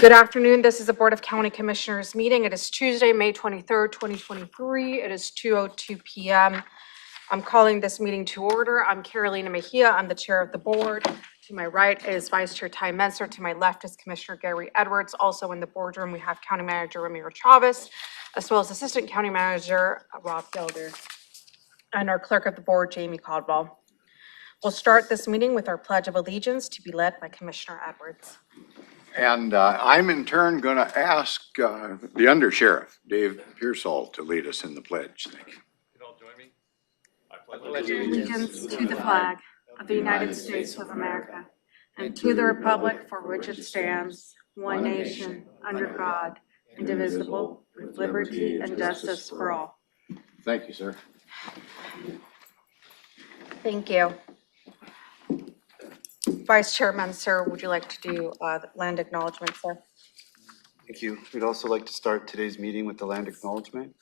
Good afternoon. This is the Board of County Commissioners meeting. It is Tuesday, May 23rd, 2023. It is 2:02 p.m. I'm calling this meeting to order. I'm Carolina Mejia. I'm the chair of the board. To my right is Vice Chair Ty Menser. To my left is Commissioner Gary Edwards. Also in the boardroom, we have County Manager Ramiro Chavez, as well as Assistant County Manager Rob Gelder, and our Clerk of the Board, Jamie Caldwell. We'll start this meeting with our Pledge of Allegiance to be led by Commissioner Edwards. And I'm in turn going to ask the Undersheriff, Dave Pearsall, to lead us in the pledge. Thank you. You all join me? I pledge Allegiance to the flag of the United States of America and to the republic for which it stands, one nation, under God, indivisible, with liberty and justice for all. Thank you, sir. Thank you. Vice Chairman, sir, would you like to do the land acknowledgement, sir? Thank you. We'd also like to start today's meeting with the land acknowledgement.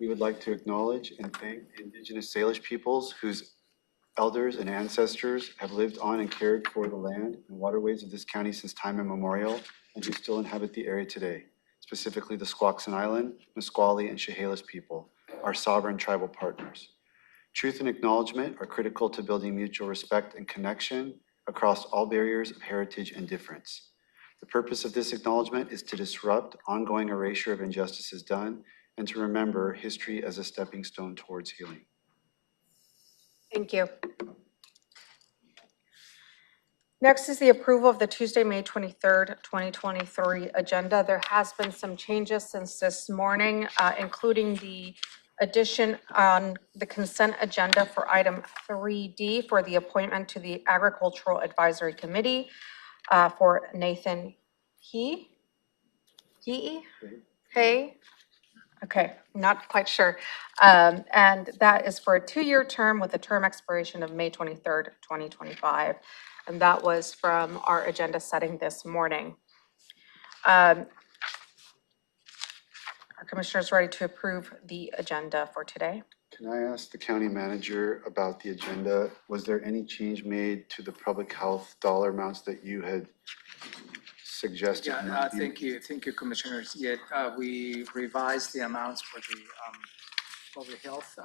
We would like to acknowledge and thank the Indigenous Salish peoples whose elders and ancestors have lived on and cared for the land and waterways of this county since time immemorial, and who still inhabit the area today, specifically the Squaxin Island, Nisqually, and Chehalis people, our sovereign tribal partners. Truth and acknowledgement are critical to building mutual respect and connection across all barriers of heritage and difference. The purpose of this acknowledgement is to disrupt ongoing erasure of injustices done and to remember history as a stepping stone towards healing. Thank you. Next is the approval of the Tuesday, May 23rd, 2023 agenda. There has been some changes since this morning, including the addition on the consent agenda for item 3D for the appointment to the Agricultural Advisory Committee for Nathan He? Hey? Okay, not quite sure. And that is for a 2-year term with a term expiration of May 23rd, 2025. And that was from our agenda setting this morning. Are commissioners ready to approve the agenda for today? Can I ask the county manager about the agenda? Was there any change made to the public health dollar amounts that you had suggested? Yeah, thank you, commissioners. Yet we revised the amounts for the public health.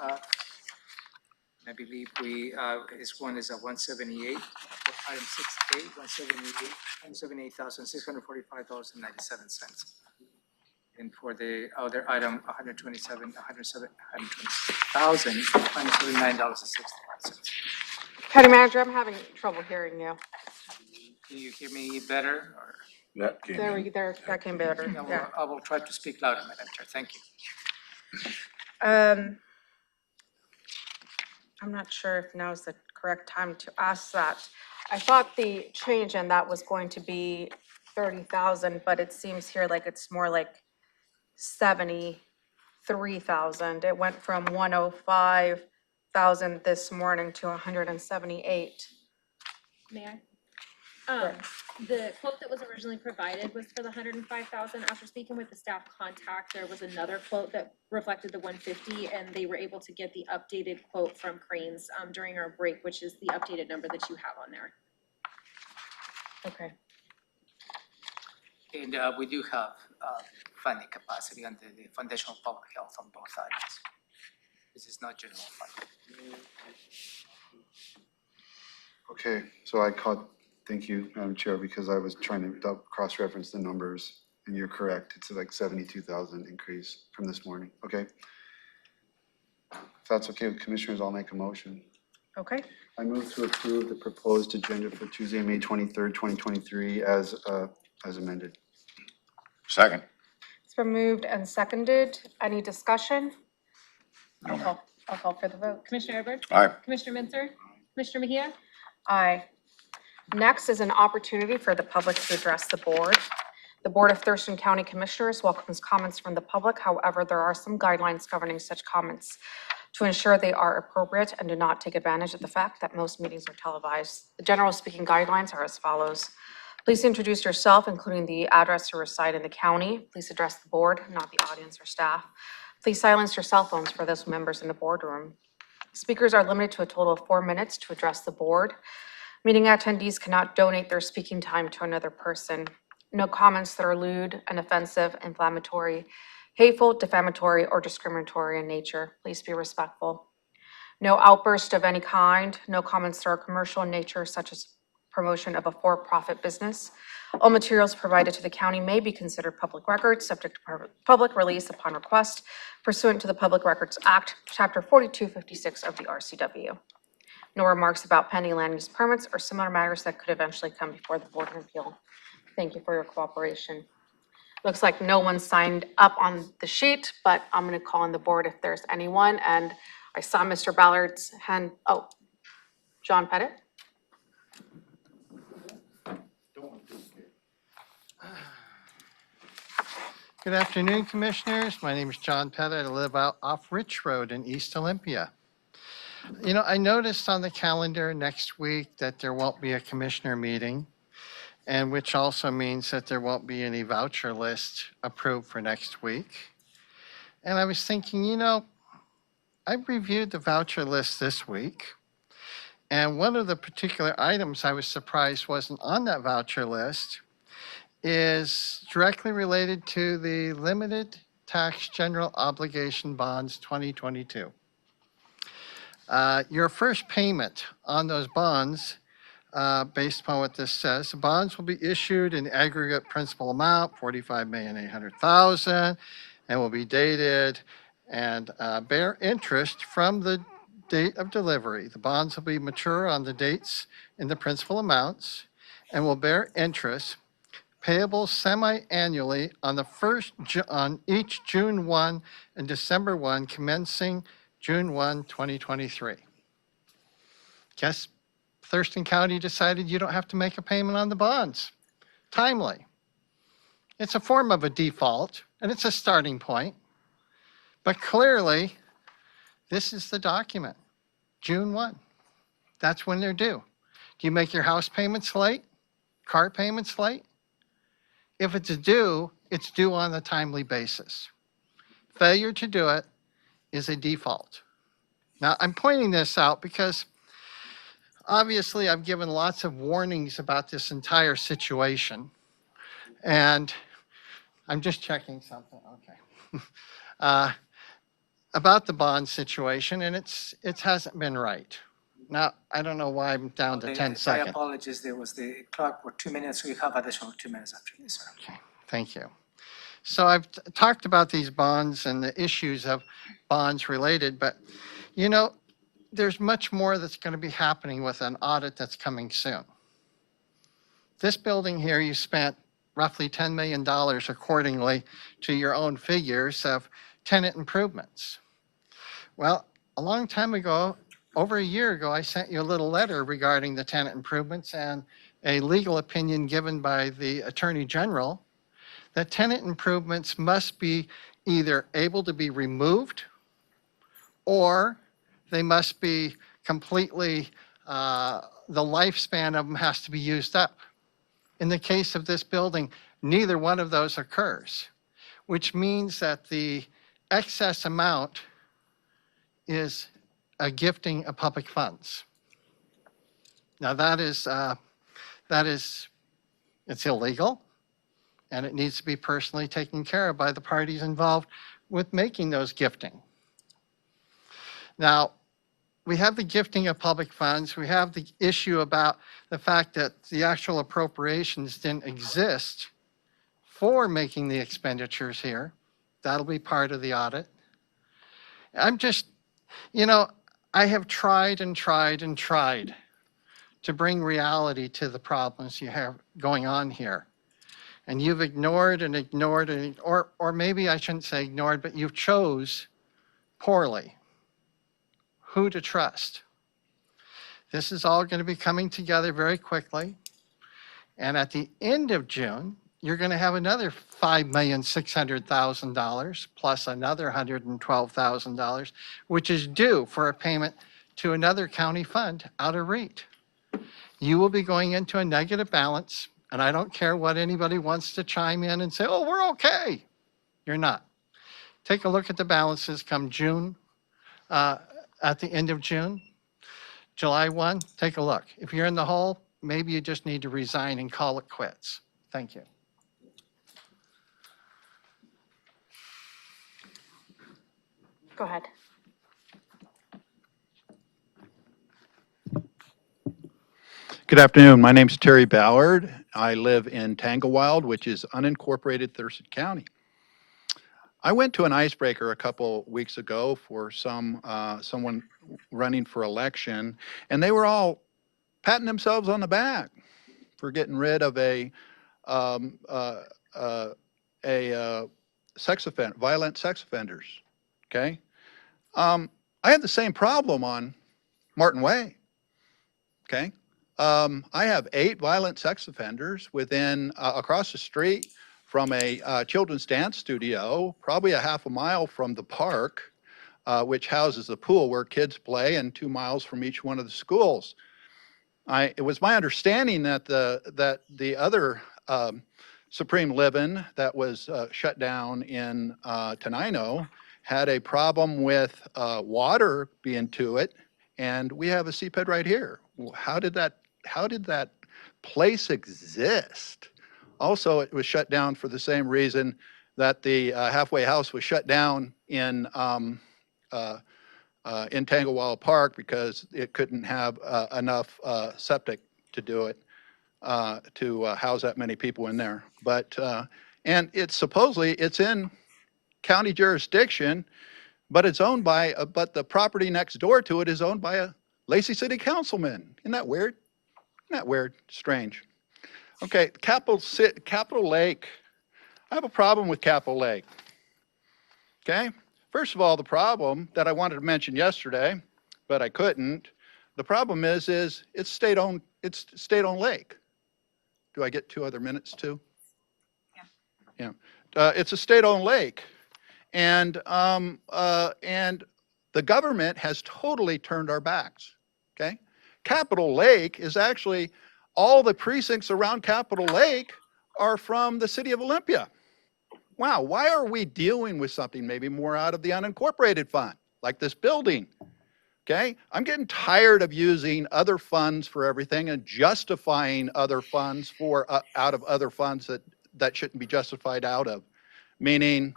I believe this one is at 178, item 6A, 178,645.97. And for the other item, $127,179.65. County manager, I'm having trouble hearing you. Can you hear me better? Or? That came in. That came better. No, Yeah. I will try to speak louder, Madam Chair. Thank you. I'm not sure if now is the correct time to ask that. I thought the change in that was going to be 30,000, but it seems here like it's more like 73,000. It went from 105,000 this morning to 178. May I? The quote that was originally provided was for the 105,000. After speaking with the staff contact, there was another quote that reflected the 150, and they were able to get the updated quote from Cranes during our break, which is the updated number that you have on there. Okay. And we do have funding capacity under the Foundation of Public Health on both items. This is not general fund. Okay, so I caught, thank you, Madam Chair, because I was trying to cross-reference the numbers, and you're correct. It's like 72,000 increase from this morning. Okay. If that's okay with commissioners, I'll make a motion. Okay. I move to approve the proposed agenda for Tuesday, May 23rd, 2023 as amended. Second. It's been moved and seconded. Any discussion? No. I'll call for the vote. Commissioner Edwards? Aye. Commissioner Minzer? Commissioner Mejia? Aye. Next is an opportunity for the public to address the board. The Board of Thurston County Commissioners welcomes comments from the public. However, there are some guidelines governing such comments to ensure they are appropriate and do not take advantage of the fact that most meetings are televised. The general speaking guidelines are as follows. Please introduce yourself, including the address you reside in the county. Please address the board, not the audience or staff. Please silence your cell phones for those members in the boardroom. Speakers are limited to a total of 4 minutes to address the board. Meeting attendees cannot donate their speaking time to another person. No comments that are lewd and offensive, inflammatory, hateful, defamatory, or discriminatory in nature. Please be respectful. No outburst of any kind. No comments that are commercial in nature, such as promotion of a for-profit business. All materials provided to the county may be considered public records, subject to public release upon request pursuant to the Public Records Act, Chapter 4256 of the RCW. No remarks about pending land use permits or similar matters that could eventually come before the Board of Appeal. Thank you for your cooperation. Looks like no one signed up on the sheet, but I'm going to call on the board if there's anyone. And I saw Mr. Ballard's hand. Oh, John Pettit. Good afternoon, Commissioners. My name is John Pettit. I live out off Rich Road in East Olympia. You know, I noticed on the calendar next week that there won't be a commissioner meeting, and which also means that there won't be any voucher list approved for next week. And I was thinking, you know, I reviewed the voucher list this week, and one of the particular items I was surprised wasn't on that voucher list is directly related to the Limited Tax General Obligation Bonds 2022. Your first payment on those bonds, based upon what this says, the bonds will be issued in aggregate principal amount, $45,800,000, and will be dated and bear interest from the date of delivery. The bonds will be mature on the dates in the principal amounts and will bear interest payable semi-annually on the on each June 1 and December 1, commencing June 1, 2023. Guess Thurston County decided you don't have to make a payment on the bonds. Timely. It's a form of a default, and it's a starting point. But clearly, this is the document, June 1. That's when they're due. Do you make your house payments late? Car payments late? If it's due on a timely basis. Failure to do it is a default. Now, I'm pointing this out because obviously I've given lots of warnings about this entire situation. And I'm just checking something, okay. About the bond situation, and it hasn't been right. Now, I don't know why I'm down to Okay, 10 My seconds. apologies, there was the clock for 2 minutes, we have additional 2 minutes after this, sir. Okay, thank you. So I've talked about these bonds and the issues of bonds related, but you know, there's much more that's going to be happening with an audit that's coming soon. This building here, you spent roughly $10 million accordingly to your own figures of tenant improvements. Well, a long time ago, over a year ago, I sent you a little letter regarding the tenant improvements and a legal opinion given by the Attorney General that tenant improvements must be either able to be removed or they must be completely, the lifespan of them has to be used up. In the case of this building, neither one of those occurs, which means that the excess amount is a gifting of public funds. Now it's illegal, and it needs to be personally taken care of by the parties involved with making those gifting. Now, we have the gifting of public funds. We have the issue about the fact that the actual appropriations didn't exist for making the expenditures here. That'll be part of the audit. I'm just, you know, I have tried and tried and tried to bring reality to the problems you have going on here. And you've ignored and ignored, or maybe I shouldn't say ignored, but you've chose poorly who to trust. This is all going to be coming together very quickly. And at the end of June, you're going to have another $5,600,000 plus another $112,000, which is due for a payment to another county fund out of REIT. You will be going into a negative balance, and I don't care what anybody wants to chime in and say, oh, we're okay. You're not. Take a look at the balances come June, at the end of June. July 1, take a look. If you're in the hole, maybe you just need to resign and call it quits. Thank you. Go ahead. Good afternoon. My name's Terry Ballard. I live in Tanglewild, which is unincorporated Thurston County. I went to an icebreaker a couple weeks ago for someone running for election, and they were all patting themselves on the back for getting rid of a violent sex offenders. Okay, I have the same problem on Martin Way. Okay. I have 8 violent sex offenders within, across the street from a children's dance studio, probably a half a mile from the park, which houses the pool where kids play, and 2 miles from each one of the schools. It was my understanding that the other Supreme Living that was shut down in Tenino had a problem with water being to it, and we have a CPED right here. How did that place exist? Also, it was shut down for the same reason that the halfway house was shut down in Tanglewild Park, because it couldn't have enough septic to do it, to house that many people in there. But, and it's supposedly, it's in county jurisdiction, but it's owned by, but the property next door to it is owned by a Lacey City councilman. Isn't that weird? Isn't that weird? Strange. Okay, Capitol Lake. I have a problem with Capitol Lake. Okay? First of all, the problem that I wanted to mention yesterday, but I couldn't, the problem is it's state-owned lake. Do I get 2 other minutes too? Yeah. Yeah. It's a state-owned lake. And the government has totally turned our backs, okay? Capitol Lake is actually, all the precincts around Capitol Lake are from the city of Olympia. Wow, why are we dealing with something maybe more out of the unincorporated fund, like this building? Okay, I'm getting tired of using other funds for everything and justifying other funds for out of other funds that shouldn't be justified out of, meaning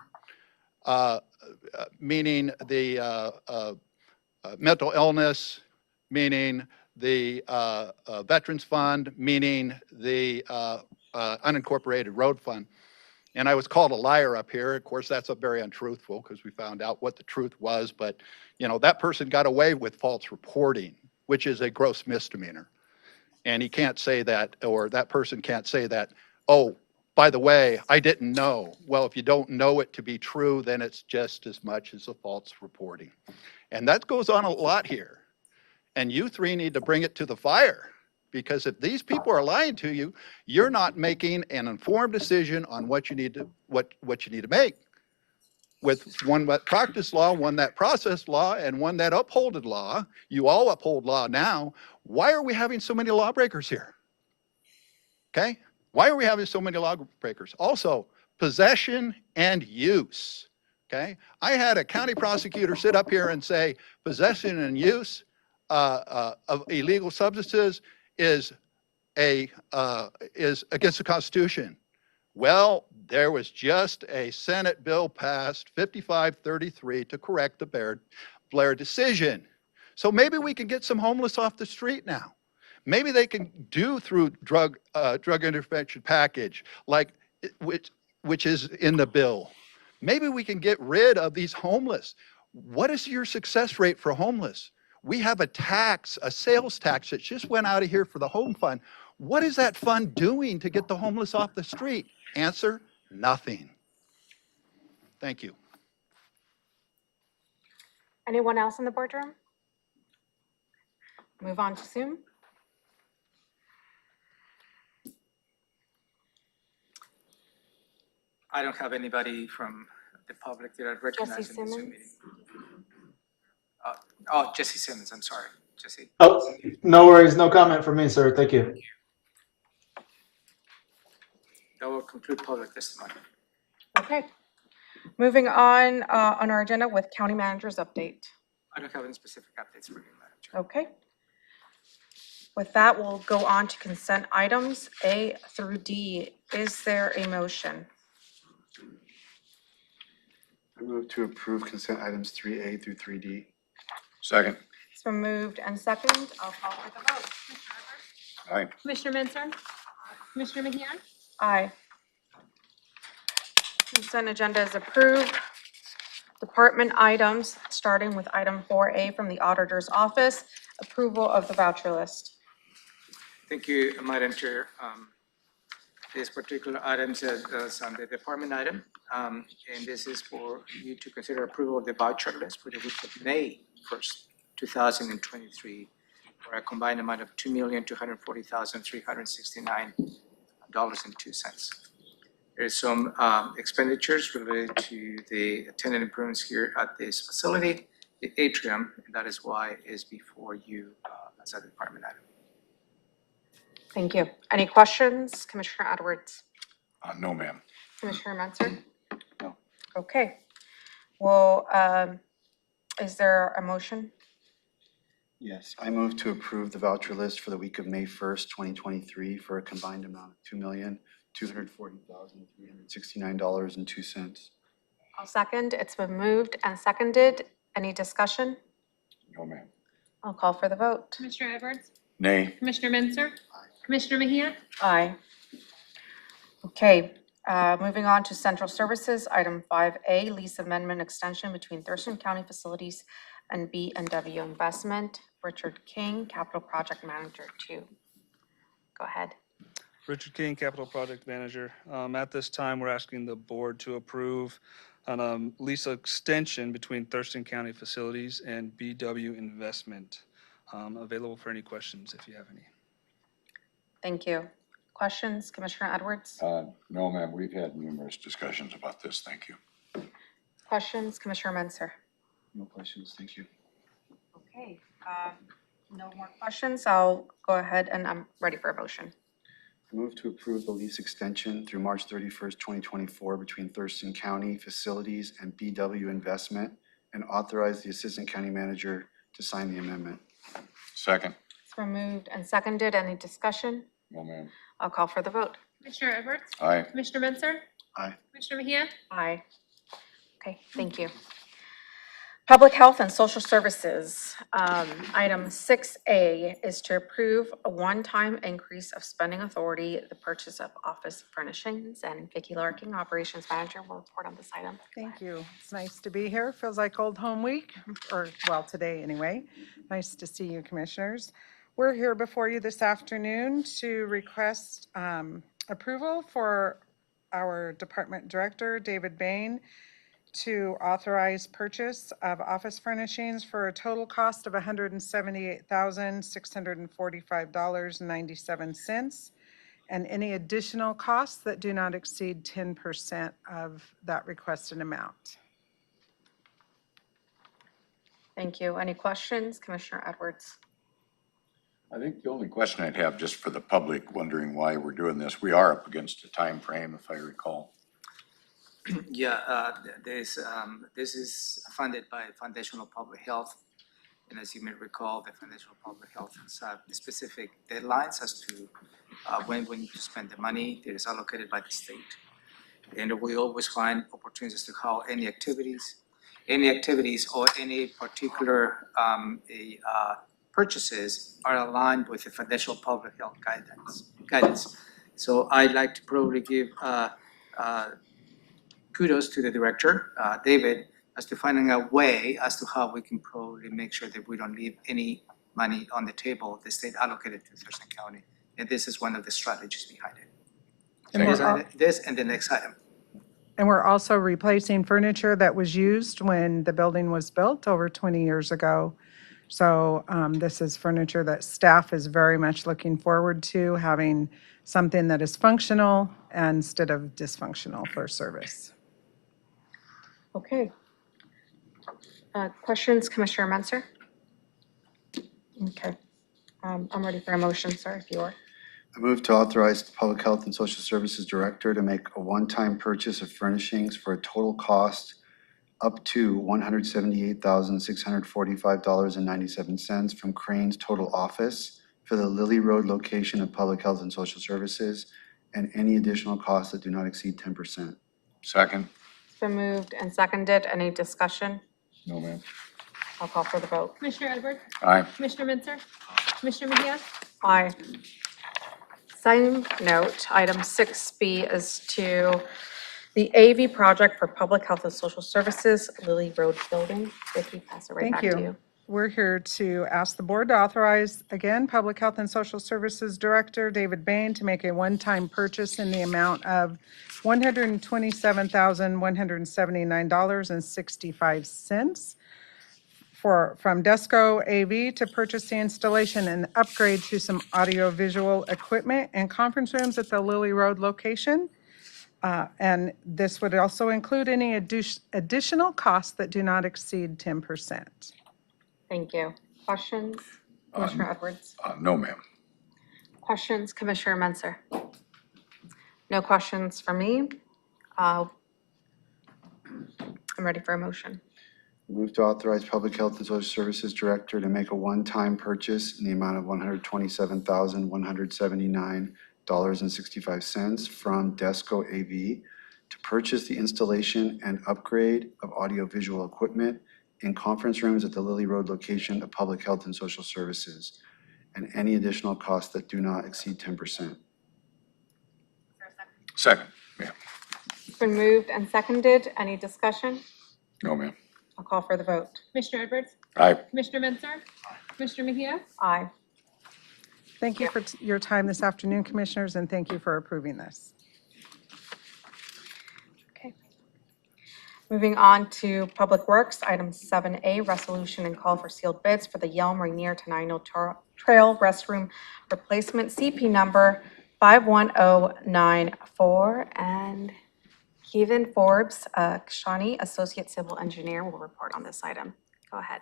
the mental illness, meaning the Veterans Fund, meaning the unincorporated road fund. And I was called a liar up here. Of course, that's very untruthful, because we found out what the truth was. But, you know, that person got away with false reporting, which is a gross misdemeanor. And he can't say that, or that person can't say that, oh, by the way, I didn't know. Well, if you don't know it to be true, then it's just as much as a false reporting. And that goes on a lot here. And you 3 need to bring it to the fire. Because if these people are lying to you, you're not making an informed decision on what you need to make. With one that practice law, one that process law, and one that upholded law. You all uphold law now. Why are we having so many lawbreakers here? Okay? Why are we having so many lawbreakers? Also, possession and use. Okay? I had a county prosecutor sit up here and say possession and use of illegal substances is against the Constitution. Well, there was just a Senate bill passed, 5533, to correct the Blair decision. So maybe we can get some homeless off the street now. Maybe they can do through drug intervention package, like which is in the bill. Maybe we can get rid of these homeless. What is your success rate for homeless? We have a tax, a sales tax that just went out of here for the home fund. What is that fund doing to get the homeless off the street? Answer, nothing. Thank you. Anyone else in the boardroom? Move on to Zoom. I don't have anybody from the public that I recognize Jesse in the Zoom Simmons. meeting. Oh, Jesse Simmons, I'm sorry, Jesse. Oh, no worries. No comment from me, sir. Thank you. That will conclude public testimony. Okay. Moving on our agenda with county manager's update. I don't have any specific updates for you, Madam Chair. Okay. With that, we'll go on to consent items A through D. Is there a motion? I move to approve consent items 3A through 3D. Second. It's been moved and seconded. I'll call for the vote. Aye. Commissioner Mentzer? Commissioner Mejia? Aye. Consent agenda is approved. Department items, starting with item 4A from the Auditor's Office, approval of the voucher list. Thank you, Madam Chair. This particular item is on the department item, and this is for you to consider approval of the voucher list for the week of May 1st, 2023, for a combined amount of $2,240,369.02. There's some expenditures related to the tenant improvements here at this facility, the atrium, and that is why it's before you as a department item. Thank you. Any questions? Commissioner Edwards? No, ma'am. Commissioner Mentzer? No. Okay. Well, is there a motion? Yes, I move to approve the voucher list for the week of May 1st, 2023 for a combined amount of $2,240,369.02. I'll second. It's been moved and seconded. Any discussion? No, ma'am. I'll call for the vote. Commissioner Edwards? Nay. Commissioner Mentzer? Commissioner Mejia? Aye. Okay, moving on to Central Services, item 5A, lease amendment extension between Thurston County Facilities and B&W Investment. Richard King, Capital Project Manager 2. Go ahead. Richard King, Capital Project Manager. At this time, we're asking the board to approve on a lease extension between Thurston County Facilities and BW Investment. Available for any questions if you have any. Thank you. Questions, Commissioner Edwards? No, ma'am. We've had numerous discussions about this. Thank you. Questions, Commissioner Mentzer? No questions, thank you. Okay, no more questions. I'll go ahead and I'm ready for a motion. I move to approve the lease extension through March 31st, 2024 between Thurston County Facilities and BW Investment and authorize the Assistant County Manager to sign the amendment. Second. It's been moved and seconded. Any discussion? No, ma'am. I'll call for the vote. Commissioner Edwards? Aye. Commissioner Mentzer? Aye. Commissioner Mejia? Aye. Okay, thank you. Public Health and Social Services, item 6A is to approve a one-time increase of spending authority, the purchase of office furnishings, and Vicki Larkin, Operations Manager, will report on this item. Thank you. It's nice to be here. Feels like old home week, or well, today anyway. Nice to see you, commissioners. We're here before you this afternoon to request approval for our department director, David Bain, to authorize purchase of office furnishings for a total cost of $178,645.97, and any additional costs that do not exceed 10% of that requested amount. Thank you. Any questions, Commissioner Edwards? I think the only question I'd have, just for the public wondering why we're doing this, we are up against a time frame, if I recall. Yeah, this is funded by Foundational Public Health. And as you may recall, the Foundational Public Health has specific deadlines as to when we need to spend the money that is allocated by the state. And we always find opportunities to how any activities or any particular purchases are aligned with the Foundational Public Health guidance. So I'd like to probably give kudos to the director, David, as to finding a way as to how we can probably make sure that we don't leave any money on the table the state allocated to Thurston County. And this is one of the strategies behind it. This and the next item. And we're also replacing furniture that was used when the building was built over 20 years ago. So this is furniture that staff is very much looking forward to, having something that is functional instead of dysfunctional for service. Okay. Questions, Commissioner Mentzer? Okay. I'm ready for a motion, sir, if you are. I move to authorize the Public Health and Social Services Director to make a one-time purchase of furnishings for a total cost up to $178,645.97 from Crane's Total Office for the Lily Road location of Public Health and Social Services, and any additional costs that do not exceed 10%. Second. It's been moved and seconded. Any discussion? No, ma'am. I'll call for the vote. Commissioner Edwards, Aye. Commissioner Mensah, Commissioner Mejia, Aye. Same note, item 6B is to the AV project for Public Health and Social Services, Lily Road Building. Vicki, pass it right Thank back to you. you. We're here to ask the board to authorize, again, Public Health and Social Services Director David Bain to make a one-time purchase in the amount of $127,179.65 from Desco AV to purchase the installation and upgrade to some audiovisual equipment and conference rooms at the Lily Road location. And this would also include any additional costs that do not exceed 10%. Thank you. Questions? Commissioner Edwards? No, ma'am. Questions, Commissioner Mensah? No questions for me. I'm ready for a motion. Move to authorize Public Health and Social Services Director to make a one-time purchase in the amount of $127,179.65 from Desco AV to purchase the installation and upgrade of audiovisual equipment in conference rooms at the Lily Road location of Public Health and Social Services, and any additional costs that do not exceed 10%. Second, ma'am. It's been moved and seconded. Any discussion? No, ma'am. I'll call for the vote. Commissioner Edwards, Aye. Commissioner Mensah, Commissioner Mejia, Aye. Thank you for your time this afternoon, Commissioners, and thank you for approving this. Okay. Moving on to Public Works, item 7A, resolution and call for sealed bids for the Yelm Rainier Tenino Trail restroom replacement, CP number 51094. And Kevin Forbes, Kashani, Associate Civil Engineer, will report on this item. Go ahead.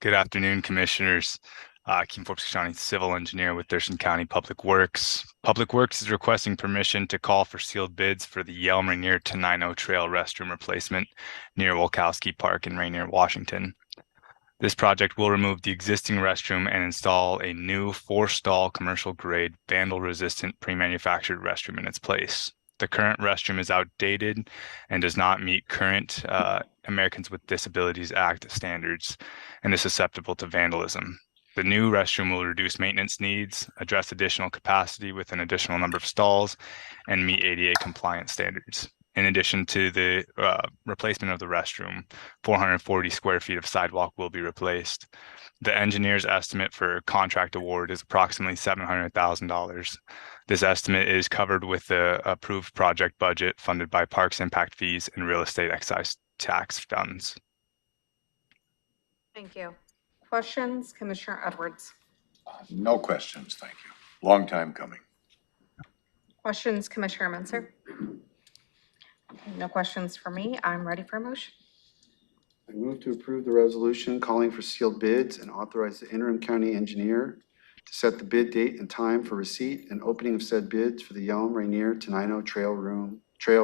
Good afternoon, Commissioners. Kevin Forbes, Kashani, Civil Engineer with Thurston County Public Works. Public Works is requesting permission to call for sealed bids for the Yelm Rainier Tenino Trail restroom replacement near Wolkowski Park in Rainier, Washington. This project will remove the existing restroom and install a new 4-stall commercial-grade vandal-resistant pre-manufactured restroom in its place. The current restroom is outdated and does not meet current Americans with Disabilities Act standards and is susceptible to vandalism. The new restroom will reduce maintenance needs, address additional capacity with an additional number of stalls, and meet ADA compliance standards. In addition to the replacement of the restroom, 440 square feet of sidewalk will be replaced. The engineer's estimate for contract award is approximately $700,000. This estimate is covered with the approved project budget funded by Parks Impact Fees and Real Estate Excise Tax funds. Thank you. Questions, Commissioner Edwards? No questions, thank you. Long time coming. Questions, Commissioner Mensah? No questions for me. I'm ready for a motion. I move to approve the resolution calling for sealed bids and authorize the interim county engineer to set the bid date and time for receipt and opening of said bids for the Yelm Rainier Tenino Trail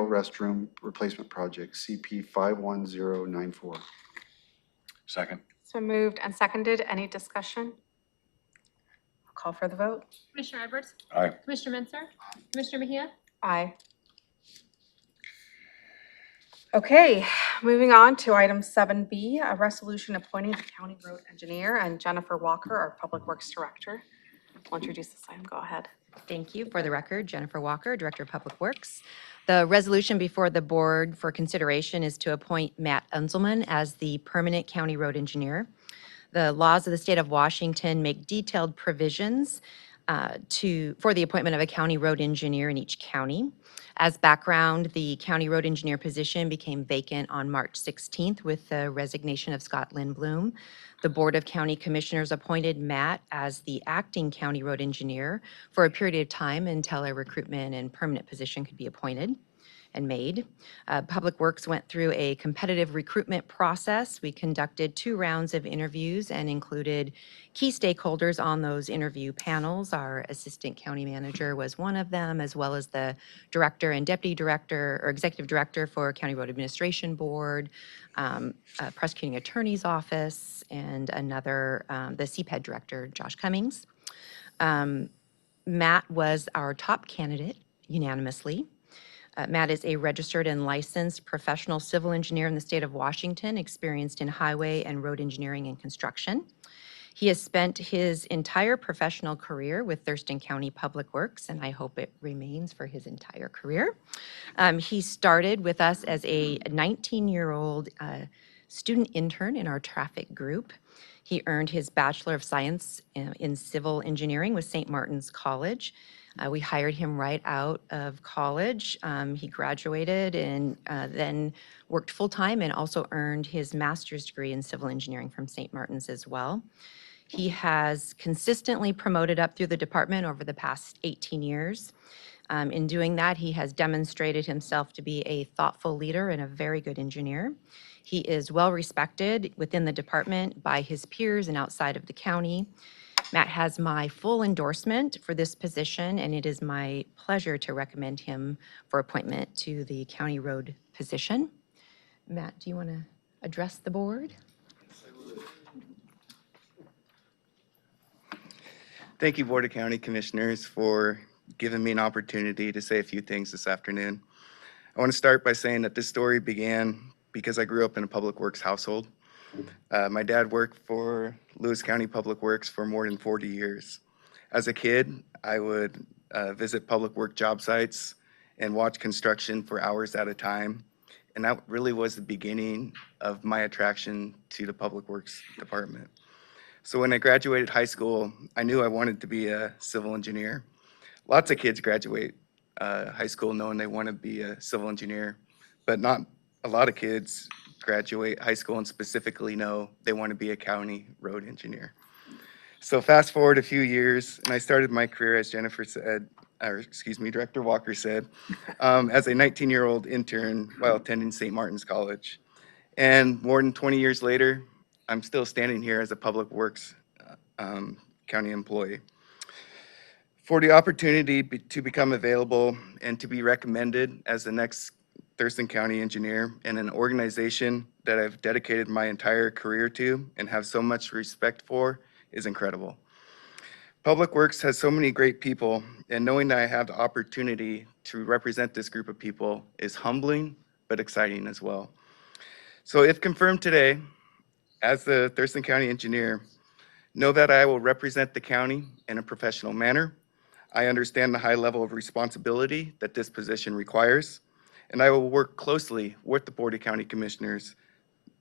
Restroom Replacement Project, CP 51094. Second. It's been moved and seconded. Any discussion? I'll call for the vote. Commissioner Edwards, Aye. Commissioner Mensah, Commissioner Mejia, Aye. Okay, moving on to item 7B, a resolution appointing the county road engineer and Jennifer Walker, our Public Works Director. I'll introduce this item. Go ahead. Thank you. For the record, Jennifer Walker, Director of Public Works. The resolution before the board for consideration is to appoint Matt Unzelman as the permanent county road engineer. The laws of the state of Washington make detailed provisions for the appointment of a county road engineer in each county. As background, the county road engineer position became vacant on March 16th with the resignation of Scott Lindblom. The Board of County Commissioners appointed Matt as the acting county road engineer for a period of time until a recruitment and permanent position could be appointed and made. Public Works went through a competitive recruitment process. We conducted 2 rounds of interviews and included key stakeholders on those interview panels. Our assistant county manager was one of them, as well as the director and deputy director or executive director for County Road Administration Board, prosecuting attorney's office, and another, the CPED director, Josh Cummings. Matt was our top candidate unanimously. Matt is a registered and licensed professional civil engineer in the state of Washington, experienced in highway and road engineering and construction. He has spent his entire professional career with Thurston County Public Works, and I hope it remains for his entire career. He started with us as a 19-year-old student intern in our traffic group. He earned his Bachelor of Science in Civil Engineering with St. Martin's College. We hired him right out of college. He graduated and then worked full-time and also earned his master's degree in civil engineering from St. Martin's as well. He has consistently promoted up through the department over the past 18 years. In doing that, he has demonstrated himself to be a thoughtful leader and a very good engineer. He is well respected within the department by his peers and outside of the county. Matt has my full endorsement for this position, and it is my pleasure to recommend him for appointment to the county road position. Matt, do you want to address the board? Thank you, Board of County Commissioners, for giving me an opportunity to say a few things this afternoon. I want to start by saying that this story began because I grew up in a public works household. My dad worked for Lewis County Public Works for more than 40 years. As a kid, I would visit public work job sites and watch construction for hours at a time. And that really was the beginning of my attraction to the Public Works Department. So when I graduated high school, I knew I wanted to be a civil engineer. Lots of kids graduate high school knowing they want to be a civil engineer, but not a lot of kids graduate high school and specifically know they want to be a county road engineer. So fast forward a few years, and I started my career, as Jennifer said, or excuse me, Director Walker said, as a 19-year-old intern while attending St. Martin's College. And more than 20 years later, I'm still standing here as a Public Works county employee. For the opportunity to become available and to be recommended as the next Thurston County engineer in an organization that I've dedicated my entire career to and have so much respect for is incredible. Public Works has so many great people, and knowing that I have the opportunity to represent this group of people is humbling but exciting as well. So if confirmed today, as the Thurston County engineer, know that I will represent the county in a professional manner. I understand the high level of responsibility that this position requires, and I will work closely with the Board of County Commissioners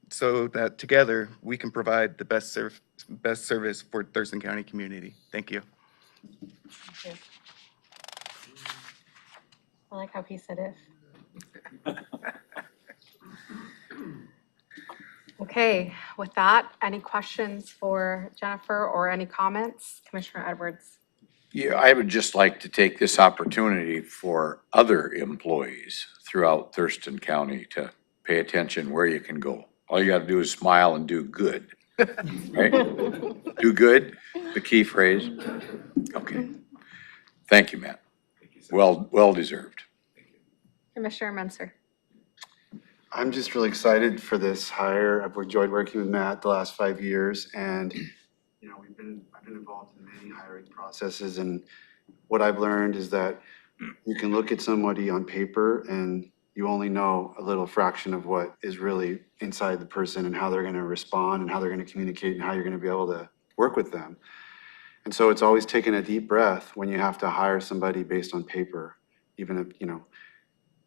so that together we can provide the best service for Thurston County community. Thank you. Thank you. I like how he said if. Okay, with that, any questions for Jennifer or any comments? Commissioner Edwards? Yeah, I would just like to take this opportunity for other employees throughout Thurston County to pay attention where you can go. All you gotta do is smile and do good, right? Do good, the key phrase. Okay. Thank you, Matt. Well deserved. Commissioner Menzer? I'm just really excited for this hire. I've enjoyed working with Matt the last 5 years, and I've been involved in many hiring processes, and what I've learned is that you can look at somebody on paper and you only know a little fraction of what is really inside the person and how they're going to respond and how they're going to communicate and how you're going to be able to work with them. And so it's always taking a deep breath when you have to hire somebody based on paper, even if,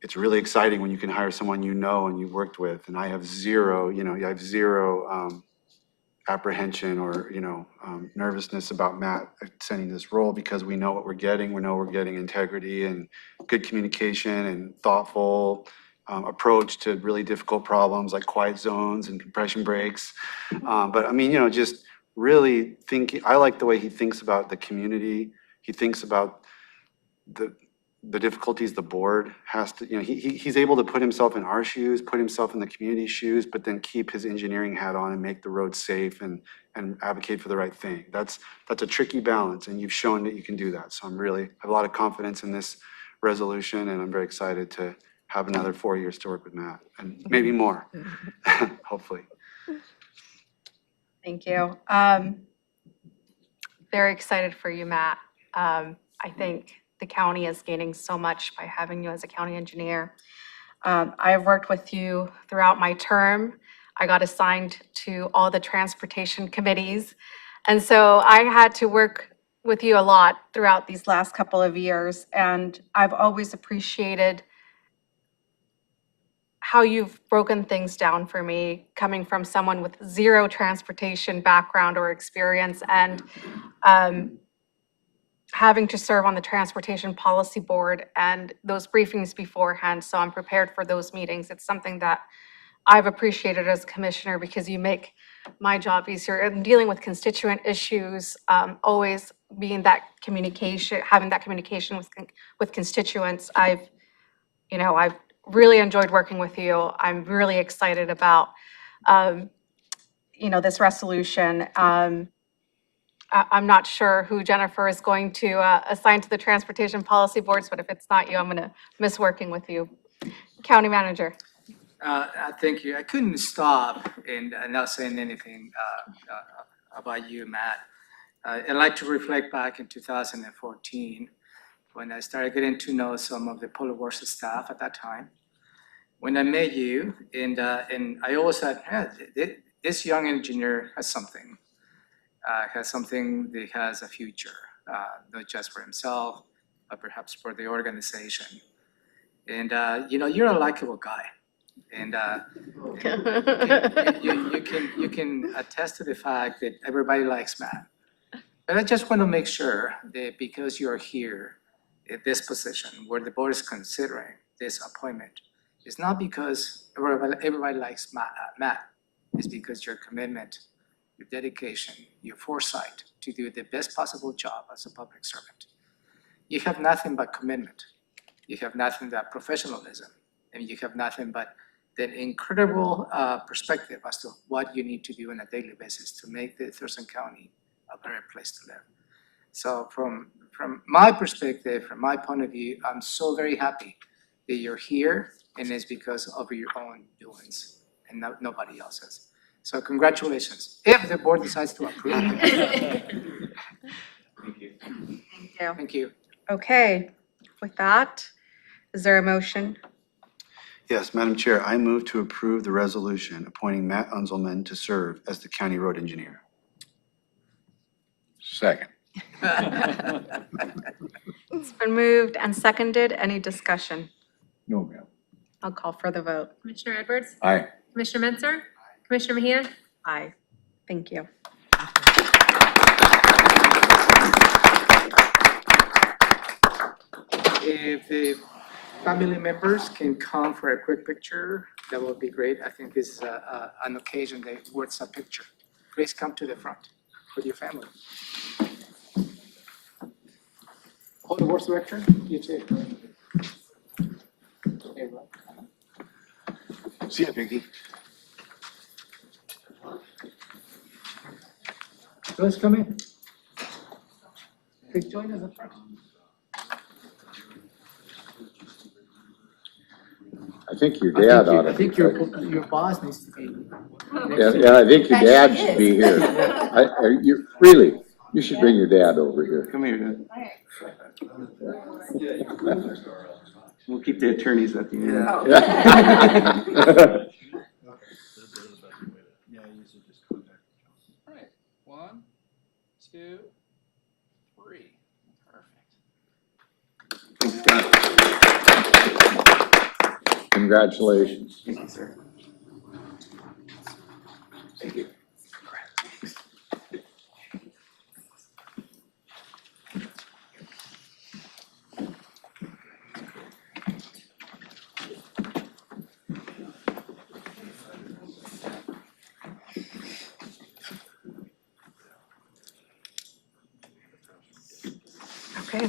it's really exciting when you can hire someone and you've worked with. And I have zero apprehension or, nervousness about Matt sending this role because we know what we're getting. We know we're getting integrity and good communication and thoughtful approach to really difficult problems like quiet zones and compression brakes. But I mean, just really thinking, I like the way he thinks about the community. He thinks about the difficulties the board has to, he's able to put himself in our shoes, put himself in the community's shoes, but then keep his engineering hat on and make the road safe and advocate for the right thing. That's a tricky balance, and you've shown that you can do that. So I have a lot of confidence in this resolution, and I'm very excited to have another 4 years to work with Matt, and maybe more, hopefully. Thank you. Very excited for you, Matt. I think the county is gaining so much by having you as a county engineer. I've worked with you throughout my term. I got assigned to all the transportation committees. And so I had to work with you a lot throughout these last couple of years. And I've always appreciated how you've broken things down for me, coming from someone with zero transportation background or experience, and having to serve on the Transportation Policy Board and those briefings beforehand, so I'm prepared for those meetings. It's something that I've appreciated as commissioner because you make my job easier. And dealing with constituent issues, always being that communication, having that communication with constituents. I've really enjoyed working with you. I'm really excited about, this resolution. I'm not sure who Jennifer is going to assign to the Transportation Policy Boards, but if it's not you, I'm going to miss working with you. County Manager. Thank you. I couldn't stop in not saying anything about you, Matt. I'd like to reflect back in 2014 when I started getting to know some of the Public Works staff at that time. When I met you, and I always said, this young engineer has something that has a future, not just for himself, but perhaps for the organization. And you're a likable guy. And you can attest to the fact that everybody likes Matt. But I just want to make sure that because you're here at this position where the board is considering this appointment, it's not because everybody likes Matt. It's because your commitment, your dedication, your foresight to do the best possible job as a public servant. You have nothing but commitment. You have nothing but professionalism. And you have nothing but that incredible perspective as to what you need to do on a daily basis to make the Thurston County a better place to live. So from my perspective, from my point of view, I'm so very happy that you're here, and it's because of your own doings and nobody else's. So congratulations, if the board decides to approve. Thank you. Thank you. Okay, with that, is there a motion? Yes, Madam Chair, I move to approve the resolution appointing Matt Unzelman to serve as the county road engineer. Second. It's been moved and seconded. Any discussion? No, ma'am. I'll call for the vote. Commissioner Edwards? Aye. Commissioner Menzer? Commissioner Mejia? Aye. Thank you. If the family members can come for a quick picture, that would be great. I think this is an occasion that worth a picture. Please come to the front with your family. Hold the works director, you too. See ya, Vicky. Let's come in. Please join us up front. I think your dad ought to. I think your boss needs to be. Yeah, I think your dad should be here. You should bring your dad over here. Come here, Dad. We'll keep the attorneys at the end. Oh. All right, 1, 2, 3. Perfect. Congratulations. Thank you, sir. Thank you. Okay.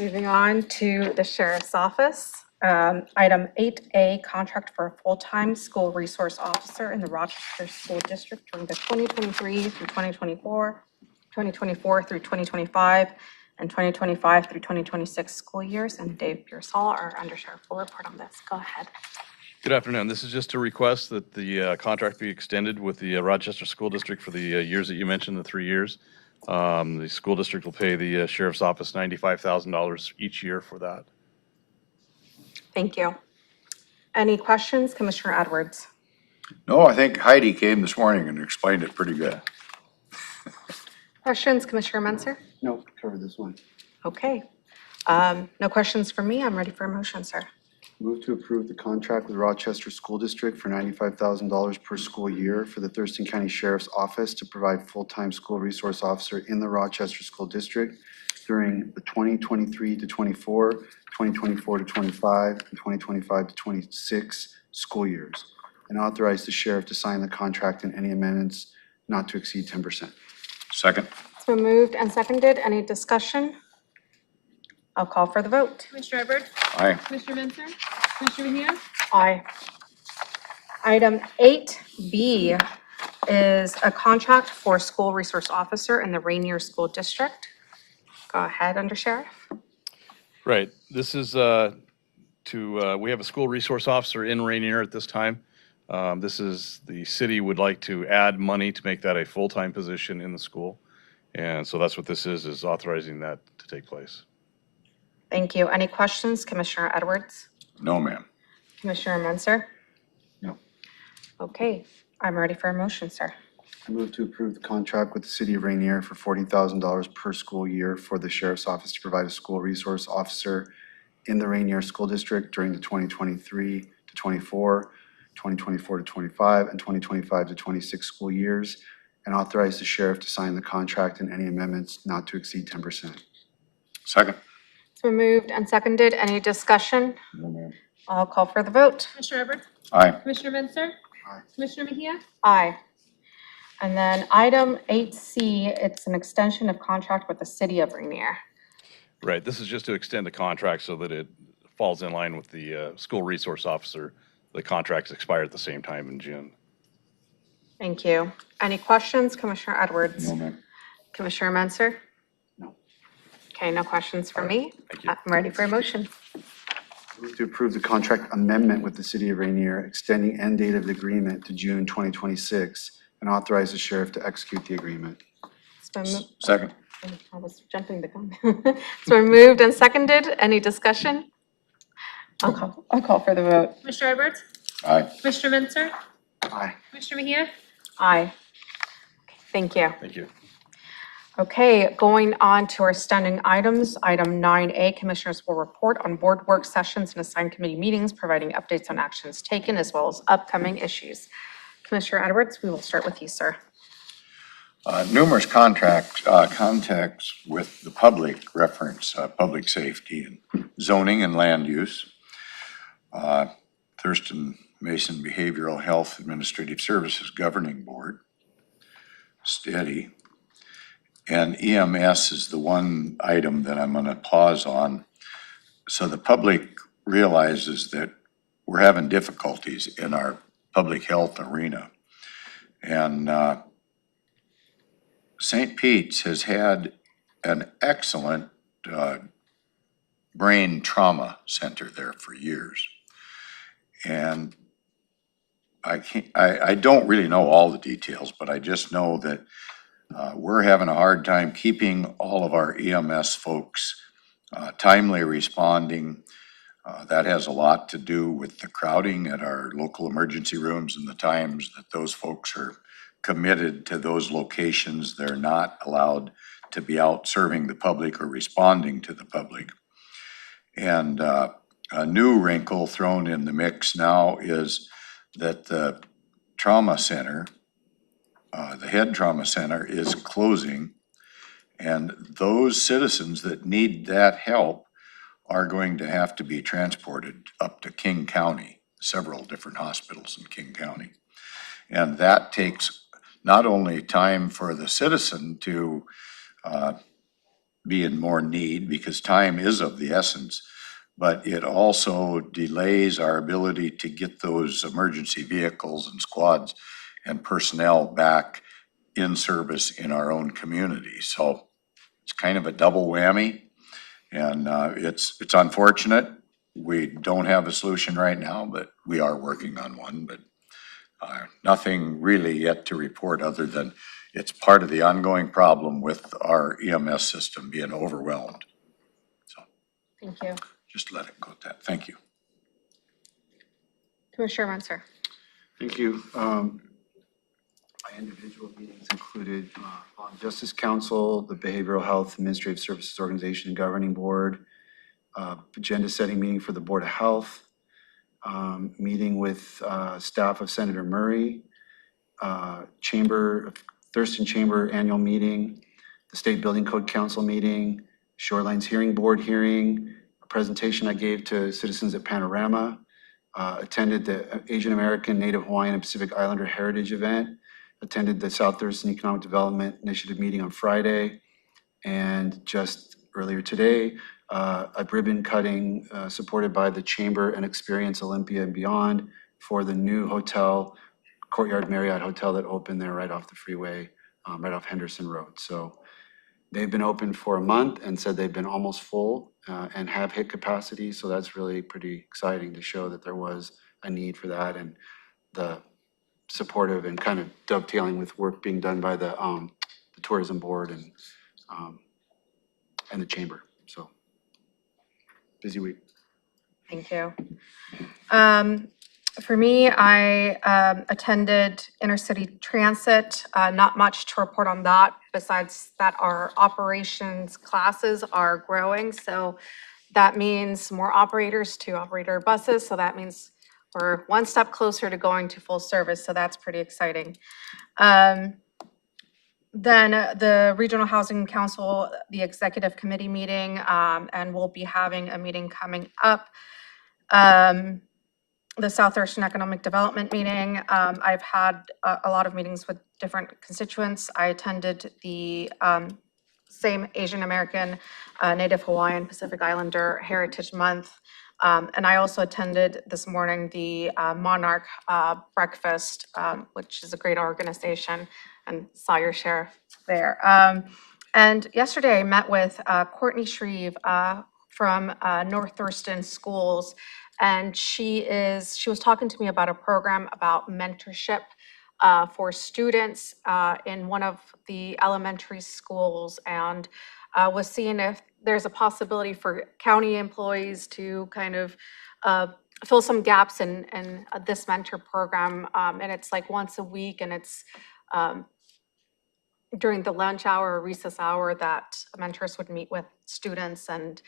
Moving on to the Sheriff's Office. Item 8A, contract for a full-time school resource officer in the Rochester School District during the 2023 through 2024, 2024 through 2025, and 2025 through 2026 school years. And Dave Pearsall, our undersheriff, will report on this. Go ahead. Good afternoon. This is just a request that the contract be extended with the Rochester School District for the years that you mentioned, the 3 years. The school district will pay the sheriff's office $95,000 each year for that. Thank you. Any questions, Commissioner Edwards? No, I think Heidi came this morning and explained it pretty good. Questions, Commissioner Menzer? No, covered this one. Okay. No questions from me. I'm ready for a motion, sir. Move to approve the contract with Rochester School District for $95,000 per school year for the Thurston County Sheriff's Office to provide full-time school resource officer in the Rochester School District during the 2023 to 24, 2024 to 25, and 2025 to 26 school years, and authorize the sheriff to sign the contract and any amendments not to exceed 10%. Second? It's been moved and seconded. Any discussion? I'll call for the vote. Commissioner Edwards? Aye. Commissioner Menzer? Commissioner Mejia? Aye. Item 8B is a contract for school resource officer in the Rainier School District. Go ahead, Under Sheriff. Right. This is we have a school resource officer in Rainier at this time. This is, the city would like to add money to make that a full-time position in the school. And so that's what this is authorizing that to take place. Thank you. Any questions, Commissioner Edwards? No, ma'am. Commissioner Menzer? No. Okay, I'm ready for a motion, sir. I move to approve the contract with the city of Rainier for $40,000 per school year for the sheriff's office to provide a school resource officer in the Rainier School District during the 2023 to 24, 2024 to 25, and 2025 to 26 school years, and authorize the sheriff to sign the contract and any amendments not to exceed 10%. Second? It's been moved and seconded. Any discussion? No, ma'am. I'll call for the vote. Commissioner Edwards? Aye. Commissioner Menzer? Aye. Commissioner Mejia? Aye. And then item 8C, it's an extension of contract with the city of Rainier. Right. This is just to extend the contract so that it falls in line with the school resource officer. The contracts expire at the same time in June. Thank you. Any questions, Commissioner Edwards? No, ma'am. Commissioner Menzer? No. Okay, no questions from me. Thank you. I'm ready for a motion. Move to approve the contract amendment with the city of Rainier, extending end date of the agreement to June 2026, and authorize the sheriff to execute the agreement. It's been mo- Second? I was jumping the gun. It's been moved and seconded. Any discussion? I'll call for the vote. Commissioner Edwards? Aye. Commissioner Menzer? Aye. Commissioner Mejia? Aye. Thank you. Thank you. Okay, going on to our standing items. Item 9A, commissioners will report on board work sessions and assigned committee meetings, providing updates on actions taken as well as upcoming issues. Commissioner Edwards, we will start with you, sir. Numerous contacts with the public reference public safety and zoning and land use. Thurston Mason Behavioral Health Administrative Services Governing Board, steady. And EMS is the one item that I'm going to pause on. So the public realizes that we're having difficulties in our public health arena. And St. Pete's has had an excellent brain trauma center there for years. And I don't really know all the details, but I just know that we're having a hard time keeping all of our EMS folks timely responding. That has a lot to do with the crowding at our local emergency rooms and the times that those folks are committed to those locations. They're not allowed to be out serving the public or responding to the public. And a new wrinkle thrown in the mix now is that the trauma center, the head trauma center, is closing, and those citizens that need that help are going to have to be transported up to King County, several different hospitals in King County. And that takes not only time for the citizen to be in more need, because time is of the essence, but it also delays our ability to get those emergency vehicles and squads and personnel back in service in our own community. So it's kind of a double whammy, and it's unfortunate. We don't have a solution right now, but we are working on one, but nothing really yet to report other than it's part of the ongoing problem with our EMS system being overwhelmed. So Thank you. just let it go at that. Thank you. Commissioner Munster. Thank you. My individual meetings included Justice Council, the Behavioral Health Administrative Services Organization Governing Board, agenda setting meeting for the Board of Health, meeting with staff of Senator Murray, Thurston Chamber annual meeting, the State Building Code Council meeting, Shorelines Hearing Board hearing, a presentation I gave to citizens at Panorama, attended the Asian American, Native Hawaiian, and Pacific Islander Heritage event, attended the South Thurston Economic Development Initiative meeting on Friday, and just earlier today, a ribbon cutting supported by the Chamber and Experience Olympia and Beyond for the new hotel, Courtyard Marriott Hotel that opened there right off the freeway, right off Henderson Road. So they've been open for a month and said they've been almost full and have hit capacity. So that's really pretty exciting to show that there was a need for that, and the supportive and kind of dovetailing with work being done by the tourism board and the chamber. So busy week. Thank you. For me, I attended intercity transit. Not much to report on that, besides that our operations classes are growing. So that means more operators to operator buses. So that means we're one step closer to going to full service. So that's pretty exciting. Then the Regional Housing Council, the executive committee meeting, and we'll be having a meeting coming up. The South Thurston Economic Development meeting. I've had a lot of meetings with different constituents. I attended the same Asian American, Native Hawaiian, Pacific Islander Heritage Month. And I also attended this morning the Monarch Breakfast, which is a great organization, and saw your sheriff there. And yesterday I met with Courtney Shreve from North Thurston Schools, and she was talking to me about a program about mentorship for students in one of the elementary schools, and was seeing if there's a possibility for county employees to kind of fill some gaps in this mentor program. And it's like once a week, and it's during the lunch hour or recess hour that mentors would meet with students, and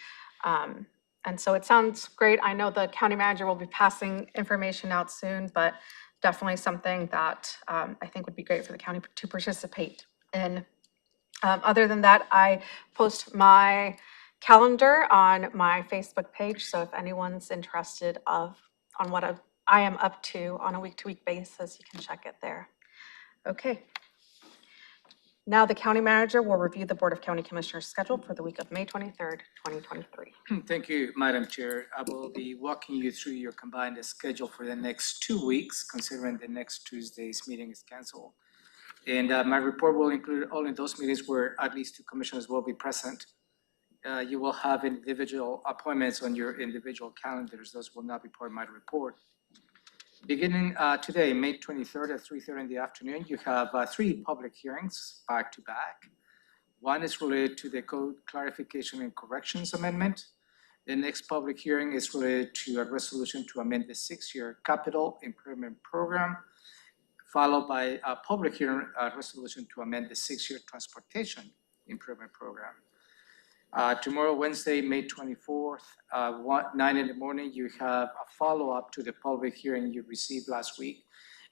so it sounds great. I know the county manager will be passing information out soon, but definitely something that I think would be great for the county to participate in. Other than that, I post my calendar on my Facebook page, so if anyone's interested on what I am up to on a week-to-week basis, you can check it there. Okay. Now the county manager will review the Board of County Commissioners schedule for the week of May 23rd, 2023. Thank you, Madam Chair. I will be walking you through your combined schedule for the next 2 weeks, considering the next Tuesday's meeting is canceled. And my report will include only those meetings where at least 2 commissioners will be present. You will have individual appointments on your individual calendars. Those will not be part of my report. Beginning today, May 23rd at 3:30 in the afternoon, you have 3 public hearings back to back. One is related to the Code Clarification and Corrections Amendment. The next public hearing is related to a resolution to amend the 6-year capital improvement program, followed by a public hearing resolution to amend the 6-year transportation improvement program. Tomorrow, Wednesday, May 24th, 9 in the morning, you have a follow-up to the public hearing you received last week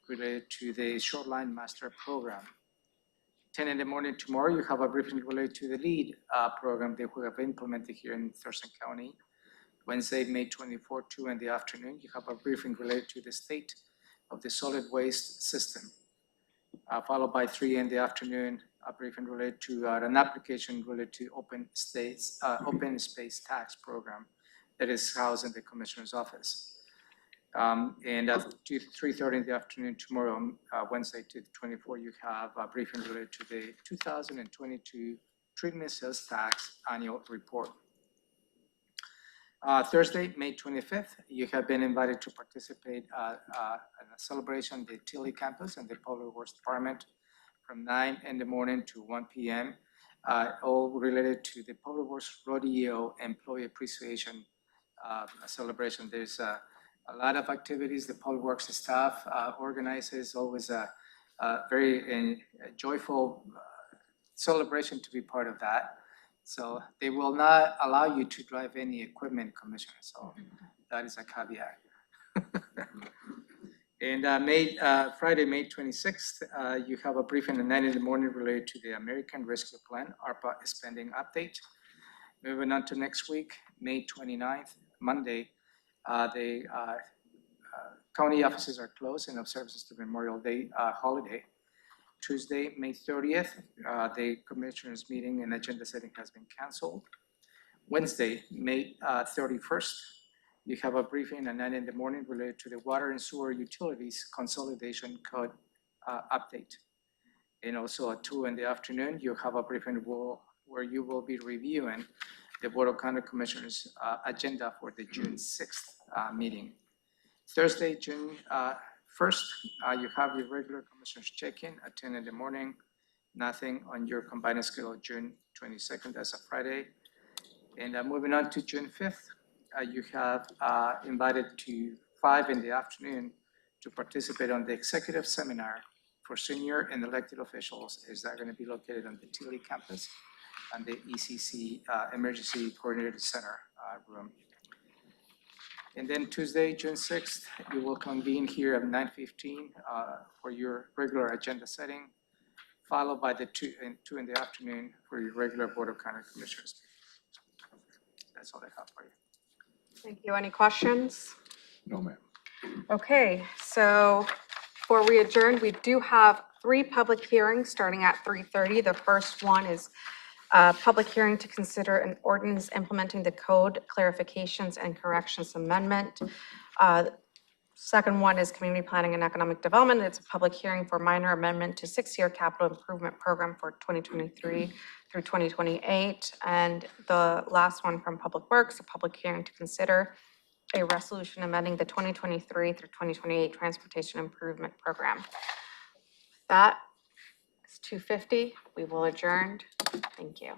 related to the Shoreline Master Program. 10 in the morning tomorrow, you have a briefing related to the LEAD program that we have implemented here in Thurston County. Wednesday, May 24th, 2 in the afternoon, you have a briefing related to the state of the solid waste system. Followed by 3 in the afternoon, a briefing related to an application related to open space tax program that is housed in the Commissioner's office. And at 3:30 in the afternoon tomorrow, Wednesday to the 24th, you have a briefing related to the 2022 treatment sales tax annual report. Thursday, May 25th, you have been invited to participate in a celebration at the Tilly campus and the Public Works Department from 9 in the morning to 1 p.m., all related to the Public Works Rodeo Employee Appreciation celebration. There's a lot of activities the Public Works staff organizes, always a very joyful celebration to be part of that. So they will not allow you to drive any equipment, Commissioner, so that is a caveat. And Friday, May 26th, you have a briefing at 9 in the morning related to the American Rescue Plan, ARPA spending update. Moving on to next week, May 29th, Monday, the county offices are closed in observances to Memorial Day holiday. Tuesday, May 30th, the commissioners meeting and agenda setting has been canceled. Wednesday, May 31st, you have a briefing at 9 in the morning related to the water and sewer utilities consolidation code update. And also at 2 in the afternoon, you have a briefing where you will be reviewing the Board of County Commissioners agenda for the June 6th meeting. Thursday, June 1st, you have your regular commissioners check-in at 10 in the morning. Nothing on your combined schedule June 22nd, that's a Friday. And moving on to June 5th, you have invited to 5 in the afternoon to participate on the executive seminar for senior and elected officials. Is that going to be located on the Tilly campus and the ECC Emergency Coordinated Center room. And then Tuesday, June 6th, you will convene here at 9:15 for your regular agenda setting, followed by the 2 in the afternoon for your regular Board of County Commissioners. That's all I have for you. Thank you. Any questions? No, ma'am. Okay, so before we adjourn, we do have 3 public hearings starting at 3:30. The first one is a public hearing to consider an ordinance implementing the code clarifications and corrections amendment. Second one is community planning and economic development. It's a public hearing for minor amendment to 6-year capital improvement program for 2023 through 2028. And the last one from Public Works, a public hearing to consider a resolution amending the 2023 through 2028 transportation improvement program. That is 2:50. We will adjourn. Thank you.